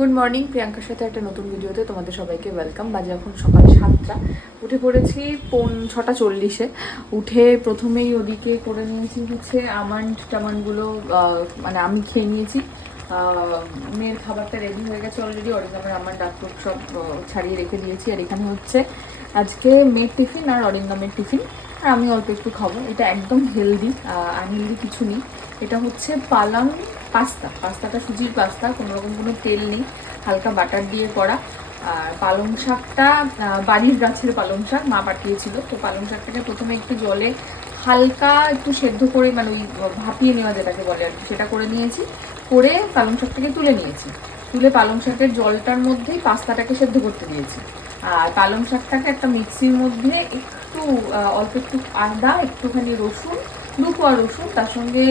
Good morning প্রিয়াঙ্কার সাথে একটা নতুন ভিডিওতে তোমাদের সবাইকে ওয়েলকাম বাজে এখন সকাল সাতটা। উঠে পড়েছি পৌন ছটা চল্লিশে। উঠে প্রথমেই ওদিকে করে নিয়েছি হচ্ছে আমান্ড টামান্ডগুলো মানে আমি খেয়ে নিয়েছি। মেয়ের খাবারটা রেডি হয়ে গেছে অলরেডি অরিন্দমের আমার ডাক্তার সব ছাড়িয়ে রেখে দিয়েছি। আর এখানে হচ্ছে আজকে মেয়ের টিফিন আর অরিন্দমের টিফিন। আর আমি অল্প একটু খাব। এটা একদম হেলদি আনহেলদি কিছু নেই। এটা হচ্ছে পালাম পাস্তা, পাস্তাটা সুজির পাস্তা কোনো রকম কোনো তেল নেই, হালকা বাটার দিয়ে করা। আর পালং শাকটা বাড়ির গাছের পালং শাক, মা পাঠিয়েছিল। তো পালং শাকটাকে প্রথমে একটু জলে হালকা একটু সেদ্ধ করে মানে ওই ভাপিয়ে নেওয়া যেটাকে বলে আর কি, সেটা করে নিয়েছি। করে পালং শাকটাকে তুলে নিয়েছি। তুলে পালং শাকের জলটার মধ্যেই পাস্তাটাকে সেদ্ধ করতে দিয়েছি। আর পালং শাকটাকে একটা মিক্সির মধ্যে একটু অল্প একটু আদা, একটুখানি রসুন দু কোয়া রসুন, তার সঙ্গে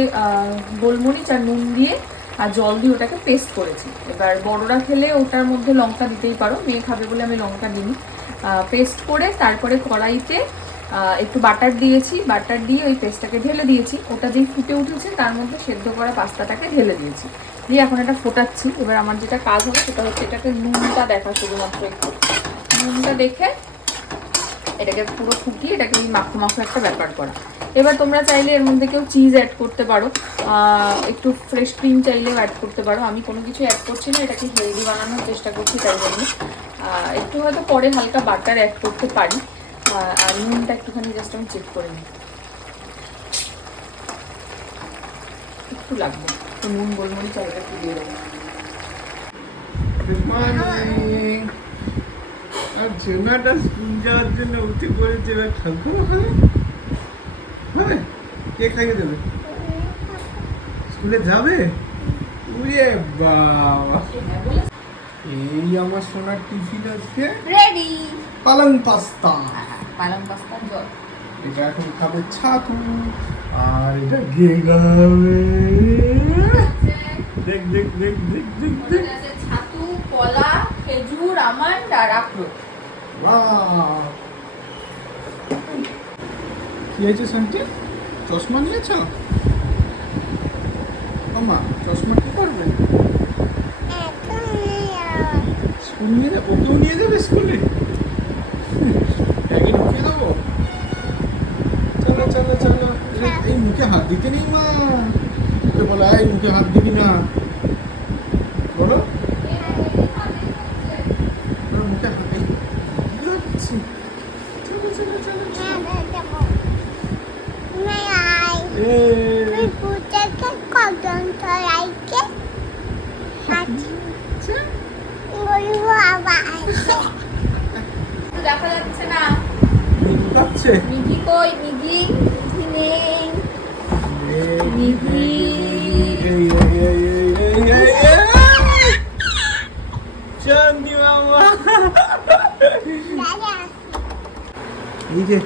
গোলমরিচ আর নুন দিয়ে, আর জল দিয়ে ওটাকে পেস্ট করেছি। এবার বড়রা খেলে ওটার মধ্যে লঙ্কা দিতেই পারো, মেয়ে খাবে বলে আমি লঙ্কা দিই পেস্ট করে তারপরে কড়াইতে একটু বাটার দিয়েছি বাটার দিয়ে ওই পেস্টটাকে ঢেলে দিয়েছি। ওটা যেই ফুটে উঠেছে, তার মধ্যে সেদ্ধ করা পাস্তাটাকে ঢেলে দিয়েছি। দিয়ে এখন এটা ফোটাচ্ছি। এবার আমার যেটা কাজ হবে, সেটা হচ্ছে এটাকে নুনটা দেখা শুধুমাত্র একটু। নুনটা দেখে এটাকে পুরো ফুটিয়ে এটাকে ওই মাখো মাখো একটা ব্যাপার করা। এবার তোমরা চাইলে এর মধ্যে কেউ চিজ অ্যাড করতে পারো। একটু ফ্রেশ ক্রিম চাইলেও অ্যাড করতে পারো। আমি কোনো কিছু অ্যাড করছি না, এটাকে হেলদি বানানোর চেষ্টা করছি, তাই জন্য। একটু হয়তো পরে হালকা বাটার অ্যাড করতে পারি। আর নুনটা একটুখানি জাস্ট আমি চেক করে নিই। একটু লাগবে। তো নুন, গোলমরিচ আর একটু দিয়ে দেবো। আর জোনাটা স্কুল যাওয়ার জন্য উঠে পড়েছে এবার খাব হবে হবে কে খাইয়ে দেবে? স্কুলে যাবে? উড়ে বাবা। এই আমার সোনার টিফিন আজকে। রেডি পালং পাস্তা। পালং পাস্তা জল। এটা এখন খাবে ছাতু আর এটা গেগাবে দেখ দেখ দেখ দেখ দেখ দেখ। আছে ছাতু কলা খেজুর আমন্ড আর আখরোট! কি হয়েছে শান্তি? চশমা নিয়েছ? মামা চশমা কি করবে? স্কুল নিয়ে যাবে? ওকেও নিয়ে যাবে স্কুলে? ব্যাগে ঢুকিয়ে দেবো? চলো চলো চলো। এই- মুখে হাত দিতে নেই মা। বলো, এই মুখে হাত দিবি না। বলো ওর মুখে হাত এই কি হচ্ছে চলো চলো চলো চলো এই আচ্ছা। দেখা যাচ্ছে না মিঘি কই মিঘি মিঘি নেই এই। চাঁদি মামা। এই যে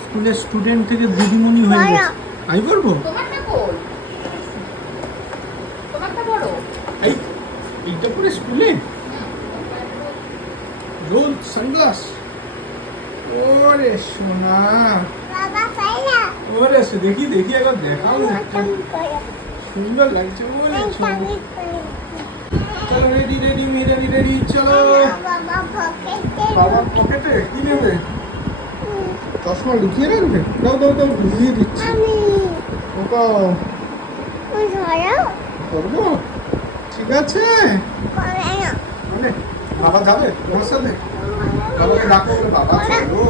স্কুলের স্টুডেন্ট থেকে দিদিমণি হয়ে গেছে। আমি বলব? এইটা পরে স্কুলে? রোল সানগ্লাস। ওরে সোনা। ওরে দেখি দেখি একবার দেখাও সুন্দর লাগছে ওরে চলো ready ready me ready ready চলো। বাবার পকেটে কি নেবে? চশমা লুকিয়ে রাখবে? দাও দাও দাও ঢুকিয়ে দিচ্ছি। ওটা করব ঠিক আছে। মানে বাবা যাবে? তোমার সাথে? বাবাকে ডাকো বাবা চলো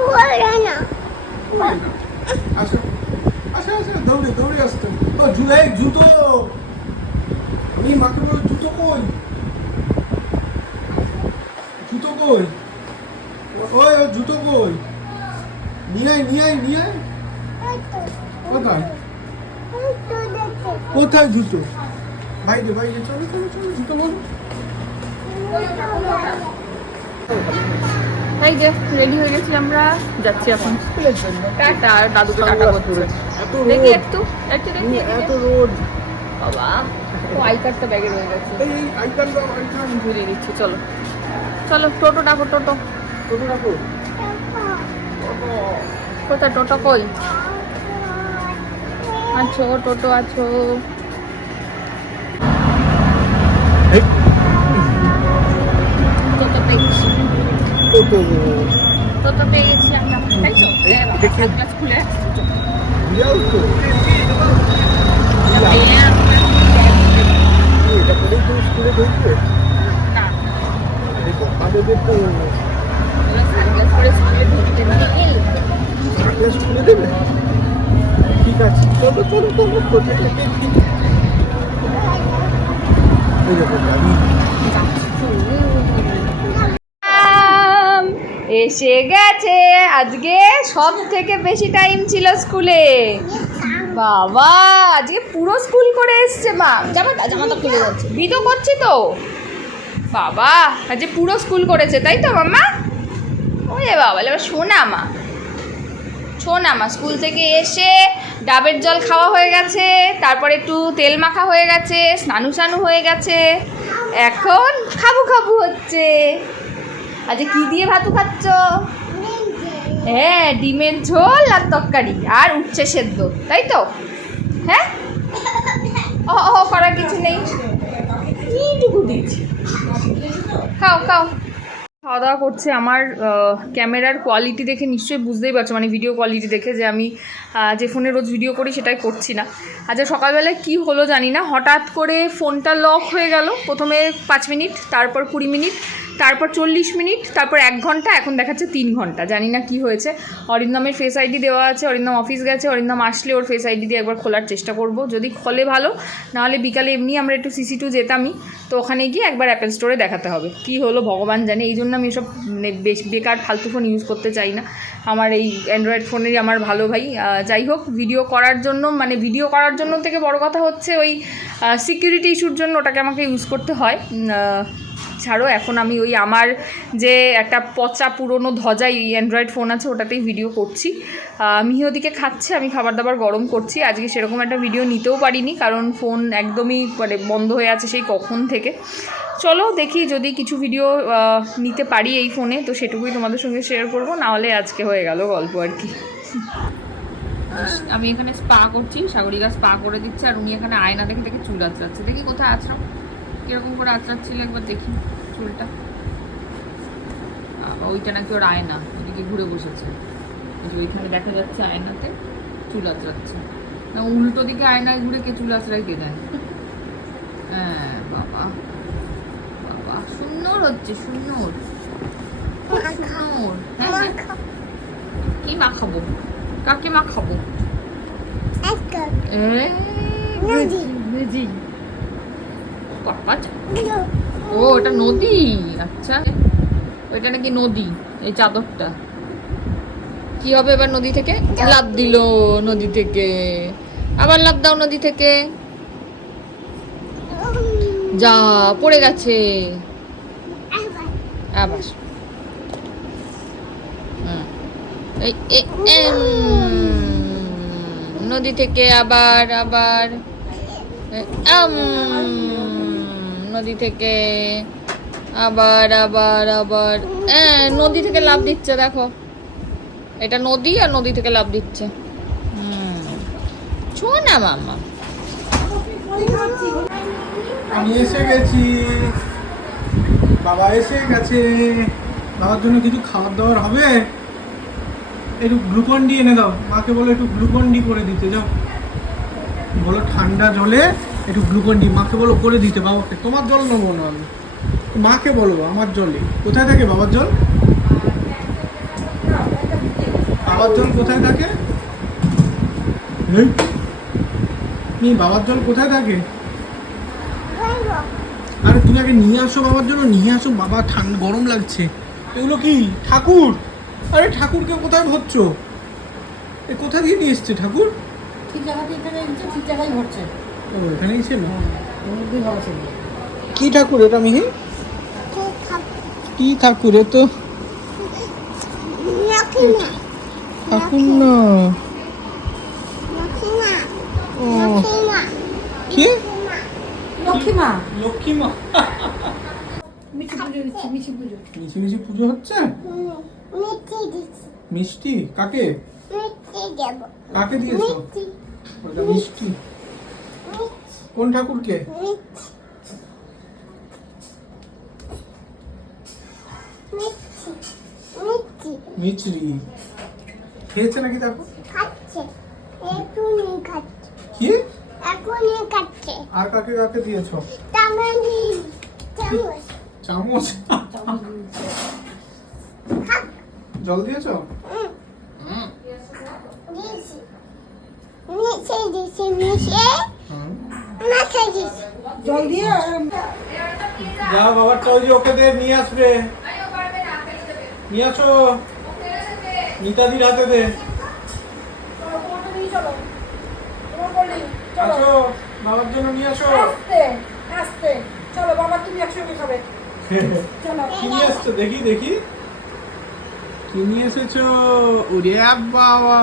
ওই না। আসো। আসো আসো দৌড়ে দৌড়ে আসতে। ও জুতো আমি মাকে বলো জুতো কই? জুতো কই? ওই ও জুতো কই? নিয়ে আয় নিয়ে আয় নিয়ে আয়। কোথায়? কোথায় জুতো? বাইরে বাইরে চলো চলো চলো জুতো বলো। এই যে রেডি হয়ে গেছি আমরা। যাচ্ছি এখন স্কুলের জন্য। টাটা আর দাদুকে টাটা দেখি একটু একটু দেখি এত রোদ। বাবা ও আই কার্ডটা ব্যাগে রয়ে গেছে। এই দাও আইকান ঘুরিয়ে দিচ্ছি চলো। চলো টোটো ডাকো টোটো। টোটো রাখো কোথায় টোটো কই? আছো টোটো আছো। তো তো তো। তো পেয়ে গেছি আমরা। তাই তো? টাত খুলে রাখছি তো। তো এটা করেই তুমি স্কুলে ঢুকবে না। সানগ্লাস পরে স্কুলে দেবে? ঠিক আছে। চলো চলো চলো কোথায় দেখি এই গাড়ি এসে গেছে। আজকে সব থেকে বেশি টাইম ছিল স্কুলে বাবা, আজকে পুরো স্কুল করে এসছে মা। জামাটা জামাটা খুলে যাচ্ছে। বিতো করছি তো। বাবা, আজকে পুরো স্কুল করেছে, তাই তো মাম্মা? ওরে বাবা, এবার শোনা মা। শোনা মা স্কুল থেকে এসে ডাবের জল খাওয়া হয়ে গেছে, তারপর একটু তেল মাখা হয়ে গেছে, স্নানু স্নানু হয়ে গেছে। এখন খাবু খাবু হচ্ছে। আজকে কি দিয়ে ভাতু খাচ্ছ? হ্যাঁ ডিমের ঝোল আর তরকারি আর উচ্ছে সেদ্ধ, তাই তো? হ্যাঁ? ও ও করার কিছু নেই। এইটুকু দিয়েছি। খাও খাও। খাওয়া দাওয়া করছে আমার ক্যামেরার কোয়ালিটি দেখে নিশ্চয়ই বুঝতেই পারছ মানে ভিডিও কোয়ালিটি দেখে যে আমি যে ফোনে রোজ ভিডিও করি সেটাই করছি না। আচ্ছা সকালবেলায় কি হলো জানি না, হঠাৎ করে ফোনটা লক হয়ে গেল। প্রথমে পাঁচ মিনিট তারপর কুড়ি মিনিট তারপর চল্লিশ মিনিট, তারপর এক ঘণ্টা, এখন দেখাচ্ছে তিন ঘণ্টা। জানি না কি হয়েছে। অরিন্দমের ফেস আইডি দেওয়া আছে, অরিন্দম অফিস গেছে, অরিন্দম আসলে ওর ফেস আইডি দিয়ে একবার খোলার চেষ্টা করব। যদি খোলে ভালো, নাহলে বিকালে এমনি আমরা একটু সিসি টু যেতামই। তো ওখানে গিয়ে একবার অ্যাপেল স্টোরে দেখাতে হবে। কি হলো ভগবান জানে, এই জন্য আমি এসব বেকার ফালতু ফোন ইউজ করতে চাই না। আমার এই অ্যান্ড্রয়েড ফোনেরই আমার ভালো ভাই। যাই হোক ভিডিও করার জন্য মানে ভিডিও করার জন্য থেকে বড় কথা হচ্ছে ওই সিকিউরিটি ইস্যুর জন্য ওটাকে আমাকে ইউজ করতে হয়। ছাড়ো এখন আমি ওই আমার যে একটা পচা পুরনো ধজা এই অ্যান্ড্রয়েড ফোন আছে ওটাতেই ভিডিও করছি। আহ, মিহি ওদিকে খাচ্ছে আমি খাবার দাবার গরম করছি। আজকে সেরকম একটা ভিডিও নিতেও পারিনি কারণ ফোন একদমই মানে বন্ধ হয়ে আছে সেই কখন থেকে। চলো দেখি যদি কিছু ভিডিও নিতে পারি এই ফোনে তো সেটুকুই তোমাদের সঙ্গে শেয়ার করব। নাহলে আজকে হয়ে গেল গল্প আর কি। আমি এখানে স্পা করছি সাগরিকা স্পা করে দিচ্ছে আর উনি এখানে আয়না দেখে দেখে চুল আঁচড়াচ্ছে। দেখি কোথায় আঁচড়াও কীরকম করে আঁচড়াচ্ছিল একবার দেখি চুলটা। ওইটা নাকি ওর আয়না ওদিকে ঘুরে বসেছে। ওইখানে দেখা যাচ্ছে আয়নাতে চুল আঁচড়াচ্ছে না উল্টো দিকে আয়নায় ঘুরে কে চুল আঁচড়ায় কে দেয় হ্যাঁ বাবা বাবা সুন্দর হচ্ছে সুন্দর খুব সুন্দর হ্যাঁ হ্যাঁ। কি মাখাবো? কাকে মাখাবো? Veggie, veggie. ও ওটা নদী? আচ্ছা। ওইটা নাকি নদী এই চাদরটা। কি হবে এবার নদী থেকে? লাভ দিল নদী থেকে। আবার লাভ দাও নদী থেকে। যা পড়ে গেছে। আবার। নদী থেকে আবার আবার। আম, নদী থেকে আবার আবার আবার। হ্যাঁ নদী থেকে লাভ দিচ্ছে, দেখো। এটা নদী আর নদী থেকে লাভ দিচ্ছে। হুম। ছো না মামা আমি এসে গেছি। বাবা এসে গেছে। বাবার জন্য কিছু খাবার দাবার হবে? একটু গ্লুকন ডি এনে দাও। মাকে বলো একটু গ্লুকন ডি করে দিতে, যাও। বলো ঠান্ডা জলে একটু গ্লুকন ডি, মাকে বলো করে দিতে বাবাকে তোমার জল নেব না আমি। মাকে বলো, আমার জলে। কোথায় থাকে বাবার জল? বাবার জল কোথায় থাকে? এই বাবার জল কোথায় থাকে? আরে তুমি আগে নিয়ে আসো বাবার জন্য, নিয়ে আসো, বাবা ঠান্ডা, গরম লাগছে। এগুলো কি, ঠাকুর? আরে ঠাকুরকে কোথায় ভরছো এ কোথা দিয়ে নিয়ে এসছে ঠাকুর? ঠিক জায়গাতে এখানে এনেছে, ঠিক জায়গায় ভরছে এখানেই ছিল। কি ঠাকুর এটা মিহি? কি ঠাকুর এ তো? ঠাকুর না ও। কি? লক্ষ্মী মা লক্ষ্মী মা পুজো। হচ্ছে? মিষ্টি? কাকে? কাকে দিয়েছ? ওটা মিষ্টি। কোন ঠাকুরকে? মিচড়ি খেয়েছে নাকি দেখো আর কাকে কাকে দিয়েছ? চামচ। জল দিয়েছ। মাথা দিয়েছি জল দিয়ে যা বাবারটা ওই যে ওকে দে নিয়ে আসবে। নিয়ে আসো। নিতাদির হাতে দে। আসো বাবার জন্য নিয়ে আসো। আস্তে আস্তে। চলো বাবা তুমি একসঙ্গে খাবে। চলো। কি নিয়ে আসছো? দেখি দেখি। কি নিয়ে এসেছ? ওরে বাবা।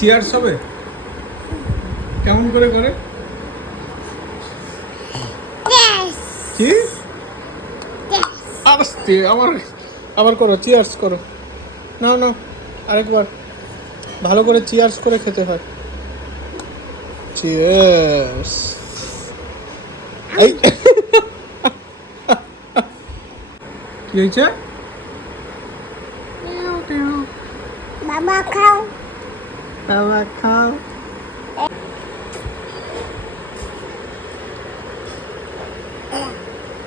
চেয়ার্স হবে? কেমন করে করে? কি. আস্তে আবার আবার করো চিয়ার্স করো। না না আরেকবার। ভালো করে চিয়ার্স করে খেতে হয়। চিয়ার্স এই কি হয়েছে? বাবা খাও বাবা খাও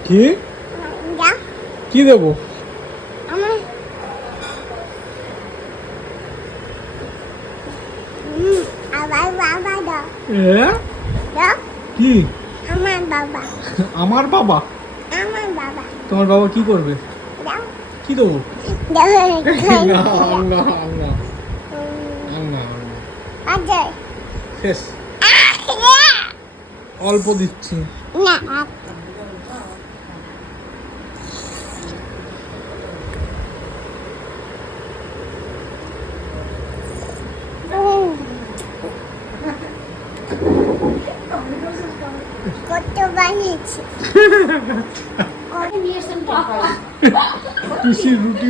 কি কি দেবো? কি? আমার বাবা। আমার বাবা? আমার বাবা। তোমার বাবা কি করবে? কি দেবো? না। শেষ। অল্প দিচ্ছি। না কত বানিয়েছি নিয়ে এসেছেন টাকা পিসি রুটি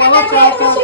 পালা, চা, চা, চা, চা।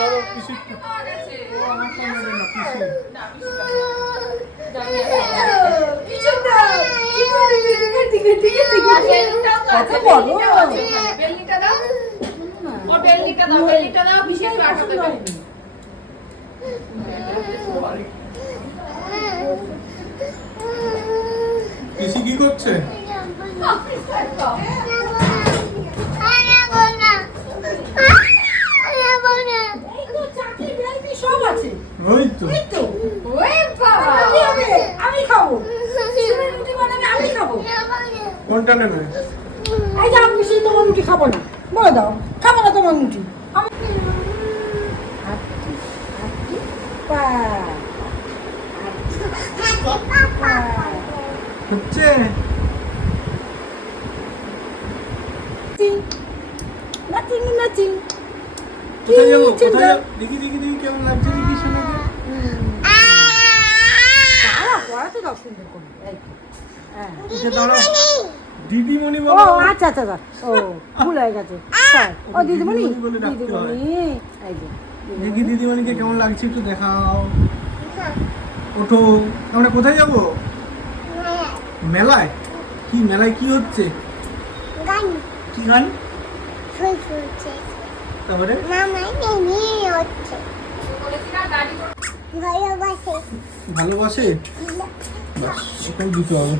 চলো পিসিরটা ও আমারটা নেবে না পিসি কত বড় বেলনিটা দাও ও বেলনিটা দাও বেলনিটা দাও বিশেষ লাগাতে হবে পিসি কি করছে সব আছে ওই তো। এই তো ওই বাবা? আমি খাব। তুমি রুটি বানাবে আমি খাব। কোনটা নেবে? এই যে আমি সেই তোমার রুটি খাব না। বলে দাও খাব না তোমার রুটি। হচ্ছে। নাচিং, নাচিং। দেখি দেখি দেখি কেমন লাগছে দেখি শোনাকে দাও সুন্দর করে। হ্যাঁ। দিদিমণি ও বলো। আচ্ছা আচ্ছা আচ্ছা। ও ভুল হয়ে গেছে। ও দিদিমণি? দিদিমণি। হয়। এই যে দিদিমণিকে কেমন লাগছে একটু দেখাও। ওঠো। আমরা কোথায় যাব? মেলায়? কি মেলায় কি হচ্ছে? গান। কি গান? তারপরে? মামা নেই হচ্ছে ভালোবাসে। ভালোবাসে? বাস ওকেও দিতে হবে।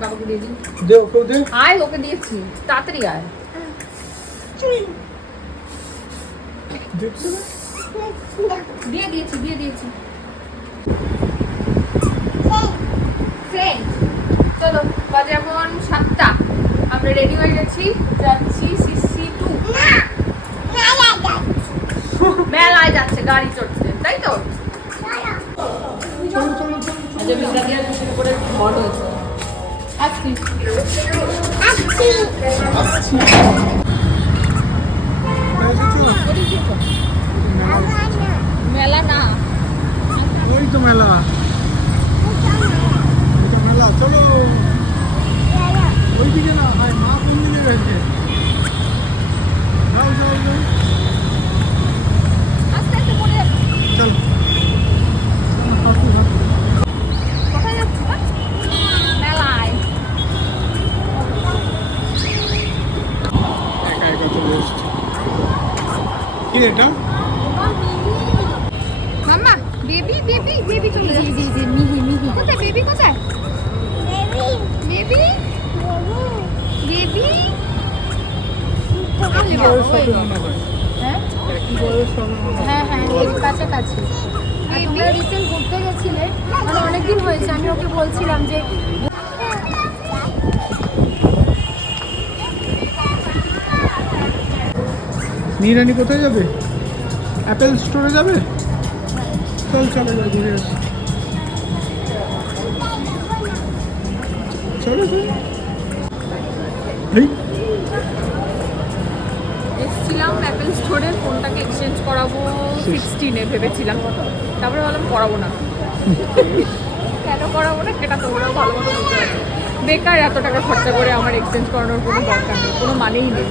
বাবাকে দিয়ে দিন। দে ওকেও দে। আয় ওকে দিয়েছি। তাড়াতাড়ি আয়। দেখছ দিয়ে দিয়েছি দিয়ে দিয়েছি। চলো বাজে এখন সাতটা। আমরা রেডি হয়ে গেছি। যাচ্ছি সিসি টু মেলায় যাচ্ছে গাড়ি চড়ছে তাই তো? চলো চলো আজ বিদ্যা দিয়ে টিফিন করে বড় হয়েছে। আসছি। আসছি কোথায় মেলা না। ওই তো মেলা। মেলা, চলো। যারা ওই দিকে না, ভাই, মা কোন দিকে নিরানি কোথায় যাবে? অ্যাপেল স্টোরে যাবে? চল চলো এবার ঘুরে আসি। চলো চলো। এসেছিলাম অ্যাপেল স্টোরে ফোনটাকে এক্সচেঞ্জ করাবো সিক্সটিনে ভেবেছিলাম। তারপরে ভাবলাম করাবো না। কেন করাবো না? সেটা তোমরাও ভালো মতো বুঝতে পারছ। বেকার এত টাকা খরচা করে আমার এক্সচেঞ্জ করানোর কোনো দরকার নেই কোনো মানেই নেই।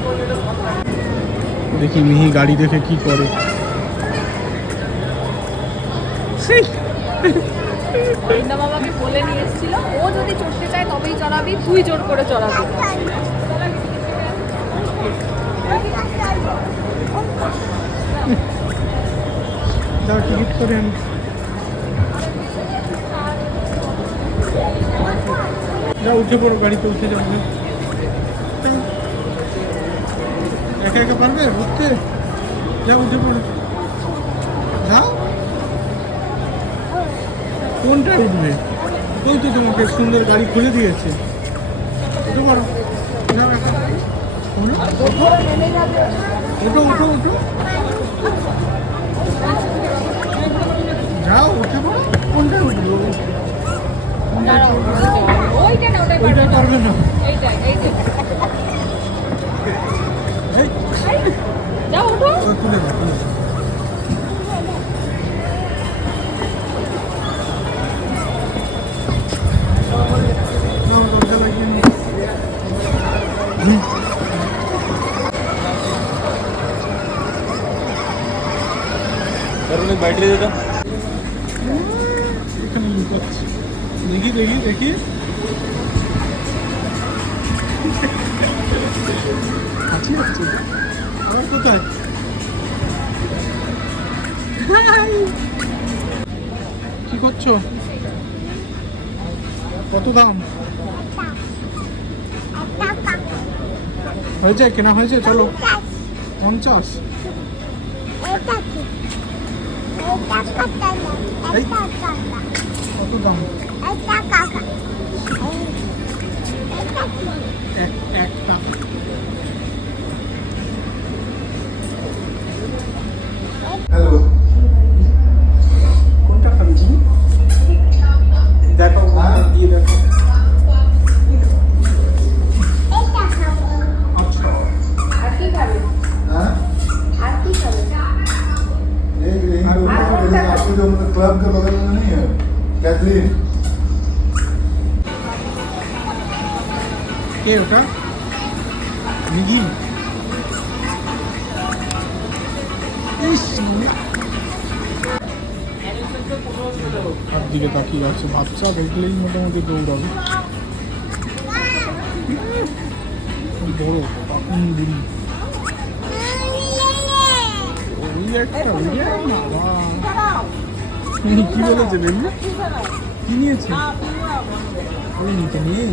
দেখি মিহি গাড়ি দেখে কি করে। বলে নিয়ে এসেছিল ও যদি চড়তে চায় তবেই চড়াবি তুই জোর করে চড়াবি। দাও টিকিট করে আনি। যাও উঠে পড়ো গাড়িতে উঠে যাও। একা একা পারবে? উঠতে যাও উঠে পড়ো। যাও। কোনটা উঠবে? ওই তো তোমাকে সুন্দর গাড়ি খুলে দিয়েছে। উঠে পড়ো। যাও একা। ওঠো ওঠো উঠো উঠো যাও উঠে পড়ো। কোনটা উঠবো? ওইটা পারবে না। এইটা এই যে এই, যাও ওঠো ও তুলে দাও তুলে দাও। কোথায় কি করছ কত দাম টাকা হয়েছে কেনা হয়েছে চলো পঞ্চাশ এটা কি এটা কত এই। এটা টাকা কত দাম বাচ্চা মোটামুটি দৌড়াবে বড় ওই একটা, ওই। কি বলেছে বেবি কি নিয়েছে? ওই নিতে নেই।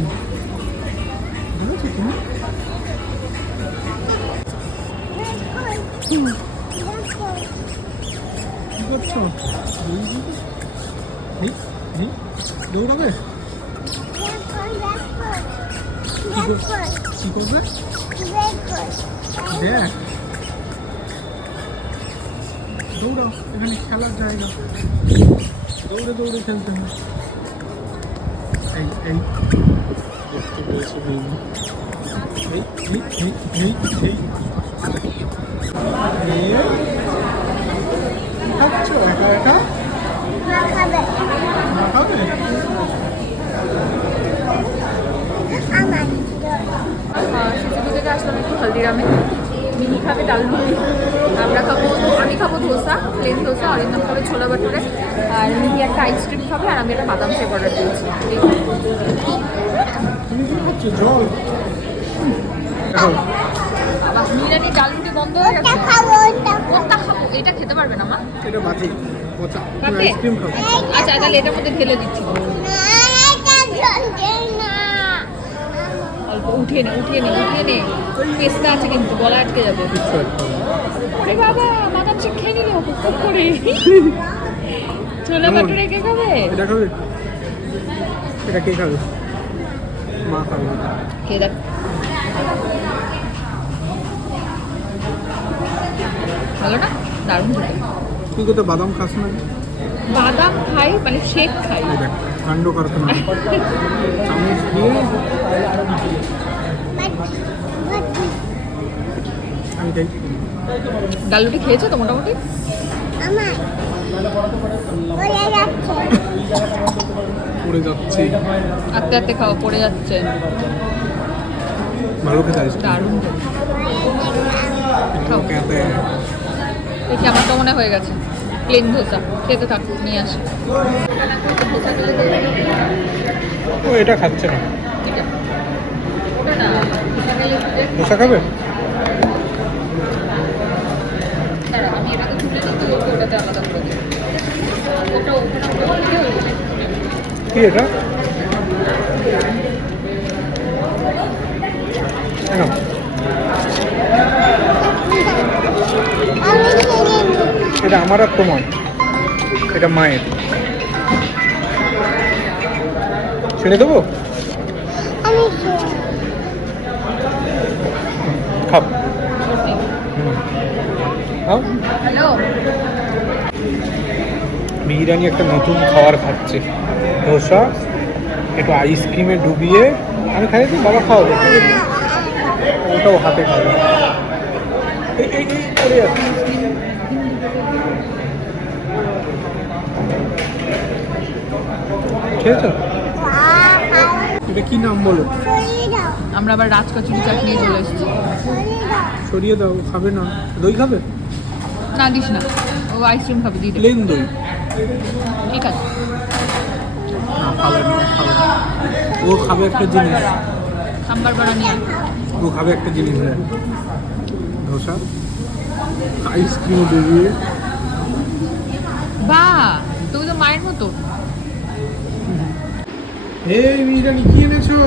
বলেছে তুমি কি করছ? এই, এই, দৌড়াবে কি করবে দেখ দৌড়াও এখানে খেলার জায়গা দৌড়ে দৌড়ে খেলতে হয় এই এই দেখতে পেয়েছ বেবি এই এই এই এই এই এই খাচ্ছ একা একা সিসিটু থেকে আসলাম একটু হলদিরামে মিনি খাবে ডালমুড়ি আমরা খাব আমি খাব। ধোসা প্লেন ধোসা অরিন্দম খাবে। ছোলা বাটুরে আর মিনি একটা আইসক্রিম খাবে আর আমি একটা বাদাম শেক অর্ডার দিয়েছি এই তুমি কি খাচ্ছ জল দেখো বাবা বিরিয়ানি ডাল রুটি বন্ধ হয়ে গেছে খাব এটা খেতে পারবে না মা? এটা বাতি পচা। খাও আচ্ছা তাহলে এটার মধ্যে ঢেলে দিচ্ছি। অল্প উঠিয়ে নে উঠিয়ে নে উঠিয়ে নে। পেস্তা আছে কিন্তু গলা আটকে যাবে। ওরে বাবা বাদাম শেক খেয়ে নিল খুব করে। ছোলা বাটুরে কে খাবে? এটা খাবে? এটা কে খাবে? মা খাবে। খেয়ে দেখ। ভালো না? দারুণ। তুই কোথাও বাদাম খাস না? বাদাম খাই মানে শেক খাই। কাণ্ড কারখানা। চামচ দিয়ে আমি খেয়েছো তো মোটামুটি? পড়ে যাচ্ছে। আস্তে আস্তে খাওয়া পড়ে যাচ্ছে। ভালো খেতে দারুণ। খাও খেতে। দেখি আমার তো মনে হয়ে গেছে। প্লেন ধোসা খেতে থাক নিয়ে আসি। ও এটা খাচ্ছে না। ধোসা খাবে? কি এটা? নিই এটা আমার আর তোমার। এটা মায়ের। ছেড়ে দেবো? হ্যালো। বিরিয়ানি একটা নতুন খাবার খাচ্ছে। ধোসা একটু আইসক্রিমে ডুবিয়ে আমি খাই তো বাবা খাওয়াবো ওটাও হাতে খাবে। এই এই এই পড়ে যাচ্ছে খেয়েছো? এটা কি নাম বলো? আমরা আবার রাজকচুরি চাট নিয়ে চলে এসেছি। সরিয়ে দাও খাবে না। দই খাবে? না দিস না। ও আইসক্রিম খাবে দিয়ে দে। প্লেন দই। ঠিক আছে। না খাবে না খাবে ও খাবে একটা জিনিস। সাম্বার বড়া নিয়ে ও খাবে একটা জিনিস দেয় ধোসা আইসক্রিম ডুবিয়ে বাহ তুমি তো মায়ের মতো। এই বিরিয়ানি কি এনেছো?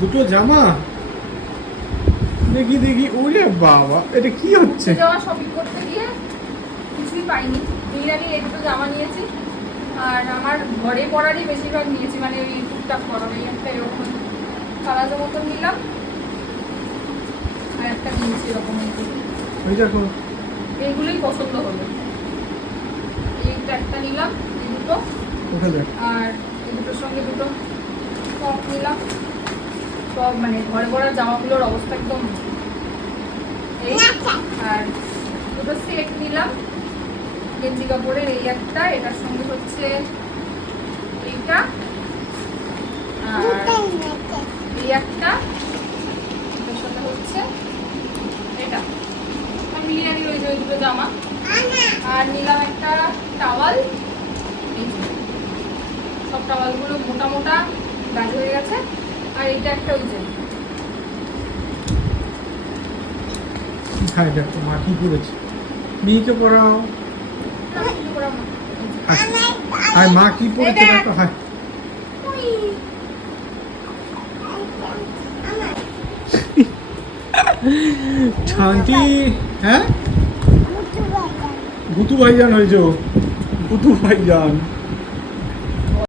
দুটো জামা? দেখি দেখি। ওরে বাবা এটা কি হচ্ছে? যাওয়া শপিং করতে গিয়ে কিছুই পাইনি। বিরিয়ানি এই দুটো জামা নিয়েছি। আর আমার ঘরে পরারই বেশিরভাগ নিয়েছি মানে ওই টুকটাক পরার এই একটা এরকম কালাজো মতন নিলাম। আর একটা নিয়েছি এরকম ওই দেখো। এইগুলোই পছন্দ হলো। এইটা একটা নিলাম এই দুটো। আর দুটোর সঙ্গে দুটো টপ নিলাম। সব মানে ঘরে পড়ার জামাগুলোর অবস্থা একদম আর দুটো সেট নিলাম। গেঞ্জি কাপড়ের এই একটা, এটার সঙ্গে হচ্ছে এইটা। আর এই একটা, এটার সাথে হচ্ছে এটা। আর বিরিয়ানির ওই দুটো জামা। আর নিলাম একটা টাওয়াল। এই। সব টাওয়ালগুলো মোটা মোটা গাছ হয়ে গেছে। আর এটা একটা ওই যে। হ্যাঁ দেখো মা কি করেছে? মেয়েকে পড়াও। হায় হায়, মা কি পড়েছে দেখো হায়। শান্তি হ্যাঁ? মুঠু ভুতু ভাইজান হয়েছ ভুতু ভাইজান।